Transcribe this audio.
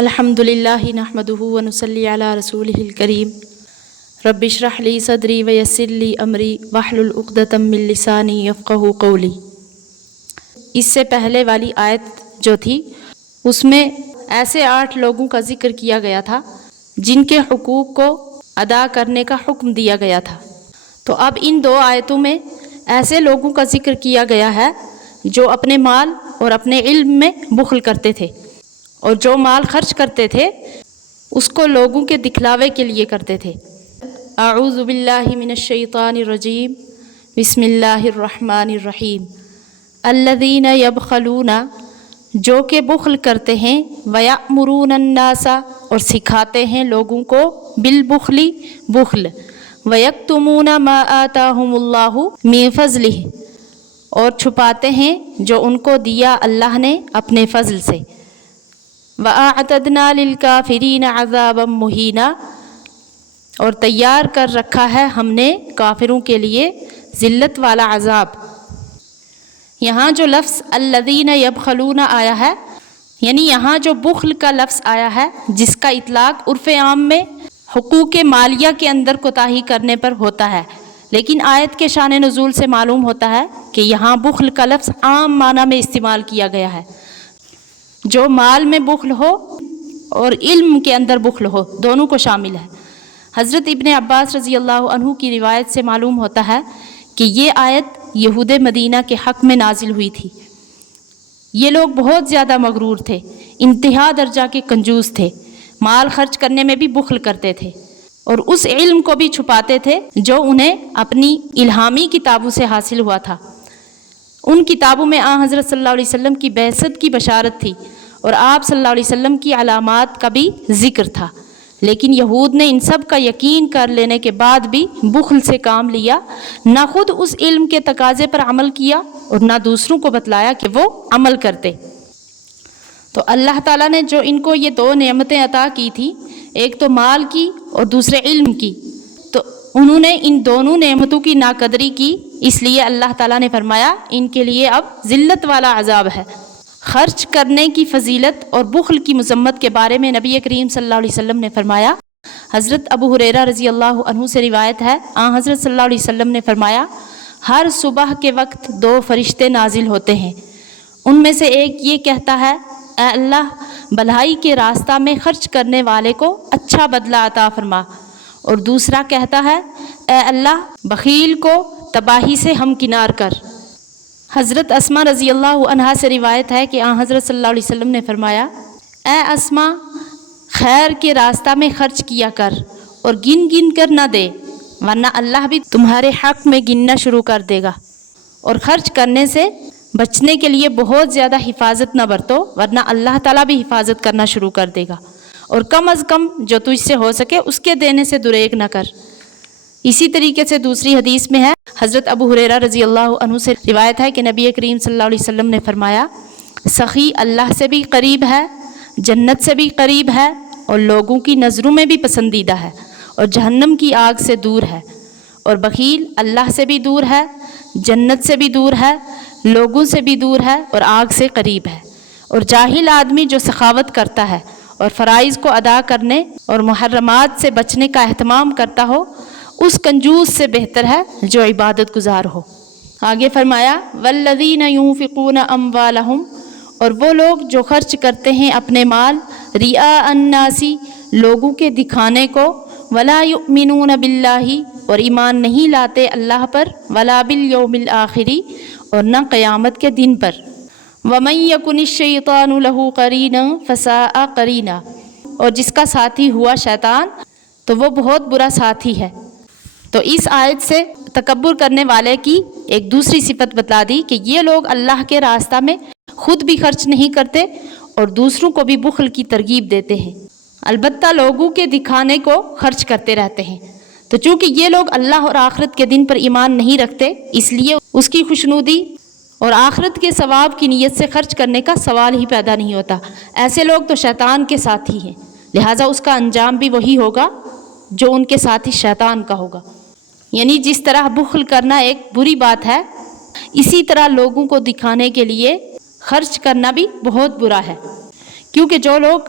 الحمدللہ نحمدہ ونصلی علی رسولہ الکریم رب اشرح لی صدری ویسر لی امری واحلل عقدۃ من لسانی یفقہوا قولی۔ اس سے پہلے والی آیت جو تھی اس میں ایسے 8 لوگوں کا ذکر کیا گیا تھا جن کے حقوق کو ادا کرنے کا حکم دیا گیا تھا۔ تو اب ان 2 آیتوں میں ایسے لوگوں کا ذکر کیا گیا ہے جو اپنے مال اور اپنے علم میں بخل کرتے تھے، اور جو مال خرچ کرتے تھے اس کو لوگوں کے دکھلاوے کے لیے کرتے تھے۔ اعوذ باللہ من الشیطان الرجیم، بسم اللہ الرحمن الرحیم۔ الذین یبخلون، جو کہ بخل کرتے ہیں، ویأمرون الناس، اور سکھاتے ہیں لوگوں کو، بالبخل، بخل، ویکتمون ما آتاہم اللہ من فضلہ، اور چھپاتے ہیں جو ان کو دیا اللہ نے اپنے فضل سے۔ وَأَعْتَدْنَا لِلْكَافِرِينَ عَذَابًا مُهِينًا، اور تیار کر رکھا ہے ہم نے کافروں کے لیے ذلت والا عذاب۔ یہاں جو لفظ الذین یبخلون آیا ہے، یعنی یہاں جو بخل کا لفظ آیا ہے جس کا اطلاق عرف عام میں حقوق مالیہ کے اندر کوتاہی کرنے پر ہوتا ہے، لیکن آیت کے شان نزول سے معلوم ہوتا ہے کہ یہاں بخل کا لفظ عام معنی میں استعمال کیا گیا ہے۔ جو مال میں بخل ہو اور علم کے اندر بخل ہو، دونوں کو شامل ہے۔ حضرت ابن عباس رضی اللہ عنہ کی روایت سے معلوم ہوتا ہے کہ یہ آیت یہود مدینہ کے حق میں نازل ہوئی تھی۔ یہ لوگ بہت زیادہ مغرور تھے، انتہا درجہ کے کنجوس تھے، مال خرچ کرنے میں بھی بخل کرتے تھے، اور اس علم کو بھی چھپاتے تھے جو انہیں اپنی الہامی کتابوں سے حاصل ہوا تھا۔ ان کتابوں میں حضرت صلی اللہ علیہ وسلم کی بعثت کی بشارت تھی، اور آپ صلی اللہ علیہ وسلم کی علامات کا بھی ذکر تھا، لیکن یہود نے ان سب کا یقین کر لینے کے بعد بھی بخل سے کام لیا، نہ خود اس علم کے تقاضے پر عمل کیا اور نہ دوسروں کو بتلایا کہ وہ عمل کرتے۔ تو اللہ تعالیٰ نے جو ان کو یہ 2 نعمتیں عطا کی تھی، ایک تو مال کی اور دوسرے علم کی، تو انہوں نے ان دونوں نعمتوں کی ناقدری کی، اس لیے اللہ تعالیٰ نے فرمایا ان کے لیے اب ذلت والا عذاب ہے۔ خرچ کرنے کی فضیلت اور بخل کی مذمت کے بارے میں نبی کریم صلی اللہ علیہ وسلم نے فرمایا۔ حضرت ابو ہریرہ رضی اللہ عنہ سے روایت ہے، حضرت صلی اللہ علیہ وسلم نے فرمایا، ہر صبح کے وقت 2 فرشتے نازل ہوتے ہیں، ان میں سے ایک یہ کہتا ہے، اے اللہ، بھلائی کے راستہ میں خرچ کرنے والے کو اچھا بدلہ عطا فرما، اور دوسرا کہتا ہے، اے اللہ، بخیل کو تباہی سے ہمکنار کر۔ حضرت اسماء رضی اللہ عنہا سے روایت ہے کہ حضرت صلی اللہ علیہ وسلم نے فرمایا، اے اسماء، خیر کے راستہ میں خرچ کیا کر اور گن گن کر نہ دے، ورنہ اللہ بھی تمہارے حق میں گننا شروع کر دے گا، اور خرچ کرنے سے بچنے کے لیے بہت زیادہ حفاظت نہ برتو، ورنہ اللہ تعالیٰ بھی حفاظت کرنا شروع کر دے گا، اور کم از کم جو تجھ سے ہو سکے اس کے دینے سے دریغ نہ کر۔ اسی طریقے سے دوسری حدیث میں ہے، حضرت ابو ہریرہ رضی اللہ عنہ سے روایت ہے کہ نبی کریم صلی اللہ علیہ وسلم نے فرمایا، سخی اللہ سے بھی قریب ہے، جنت سے بھی قریب ہے، اور لوگوں کی نظروں میں بھی پسندیدہ ہے، اور جہنم کی آگ سے دور ہے، اور بخیل اللہ سے بھی دور ہے، جنت سے بھی دور ہے، لوگوں سے بھی دور ہے، اور آگ سے قریب ہے۔ اور جاہل آدمی جو سخاوت کرتا ہے اور فرائض کو ادا کرنے اور محرمات سے بچنے کا اہتمام کرتا ہو، اس کنجوس سے بہتر ہے جو عبادت گزار ہو۔ آگے فرمایا، والذین ينفقون اموالہم، اور وہ لوگ جو خرچ کرتے ہیں اپنے مال، رئاء الناس، لوگوں کے دکھانے کو، ولا یؤمنون باللہ، اور ایمان نہیں لاتے اللہ پر، ولا بالیوم الآخر، اور نہ قیامت کے دن پر۔ ومن یکن الشیطان لہ قرینا فساء قرینا، اور جس کا ساتھی ہوا شیطان تو وہ بہت برا ساتھی ہے۔ تو اس آیت سے تکبر کرنے والے کی ایک دوسری صفت بتلا دی کہ یہ لوگ اللہ کے راستہ میں خود بھی خرچ نہیں کرتے اور دوسروں کو بھی بخل کی ترغیب دیتے ہیں، البتہ لوگوں کے دکھانے کو خرچ کرتے رہتے ہیں۔ تو چونکہ یہ لوگ اللہ اور آخرت کے دن پر ایمان نہیں رکھتے، اس لیے اس کی خوشنودی اور آخرت کے ثواب کی نیت سے خرچ کرنے کا سوال ہی پیدا نہیں ہوتا۔ ایسے لوگ تو شیطان کے ساتھی ہیں، لہٰذا اس کا انجام بھی وہی ہوگا جو ان کے ساتھی شیطان کا ہوگا۔ یعنی جس طرح بخل کرنا ایک بری بات ہے، اسی طرح لوگوں کو دکھانے کے لیے خرچ کرنا بھی بہت برا ہے، کیونکہ جو لوگ